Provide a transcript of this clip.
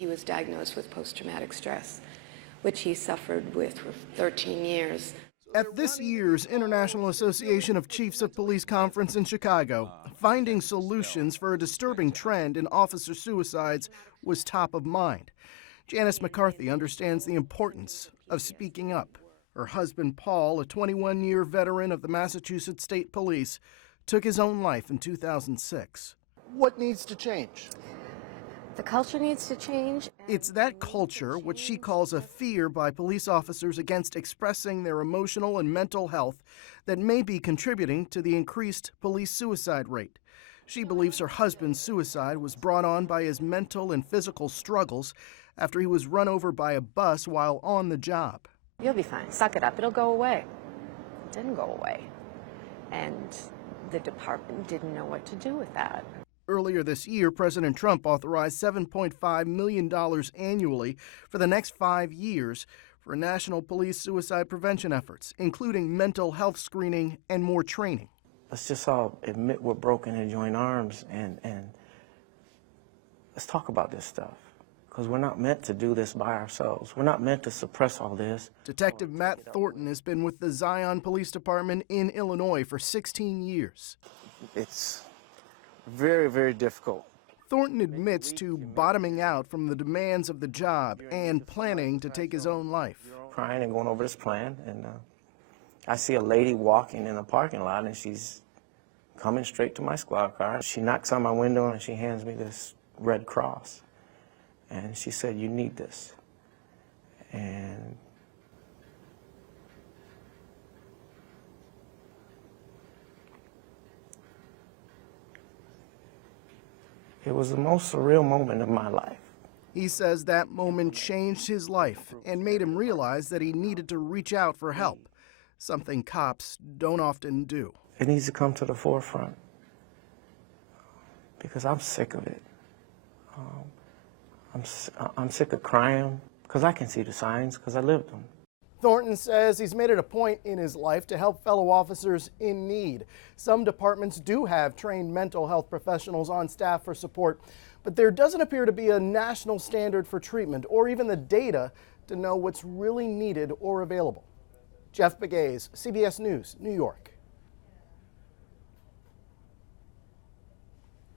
He was diagnosed with post-traumatic stress, which he suffered with for 13 years. At this year's International Association of Chiefs of Police Conference in Chicago, finding solutions for a disturbing trend in officer suicides was top of mind. Janice McCarthy understands the importance of speaking up. Her husband, Paul, a 21-year veteran of the Massachusetts State Police, took his own life in 2006. What needs to change? The culture needs to change. It's that culture, which she calls a fear by police officers against expressing their emotional and mental health, that may be contributing to the increased police suicide rate. She believes her husband's suicide was brought on by his mental and physical struggles after he was run over by a bus while on the job. You'll be fine. Suck it up. It'll go away. It didn't go away. And the department didn't know what to do with that. Earlier this year, President Trump authorized $7.5 million annually for the next 5 years for national police suicide prevention efforts, including mental health screening and more training. Let's just all admit we're broken and join arms and let's talk about this stuff. Because we're not meant to do this by ourselves. We're not meant to suppress all this. Detective Matt Thornton has been with the Zion Police Department in Illinois for 16 years. It's very, very difficult. Thornton admits to bottoming out from the demands of the job and planning to take his own life. Crying and going over this plan, and I see a lady walking in a parking lot, and she's coming straight to my squad car. She knocks on my window, and she hands me this red cross. And she said, "You need this." And it was the most surreal moment of my life. He says that moment changed his life and made him realize that he needed to reach out for help, something cops don't often do. It needs to come to the forefront because I'm sick of it. I'm sick of crying because I can see the signs because I lived them. Thornton says he's made it a point in his life to help fellow officers in need. Some departments do have trained mental health professionals on staff for support, but there doesn't appear to be a national standard for treatment or even the data to know what's really needed or available. Jeff Begays, CBS News, New York.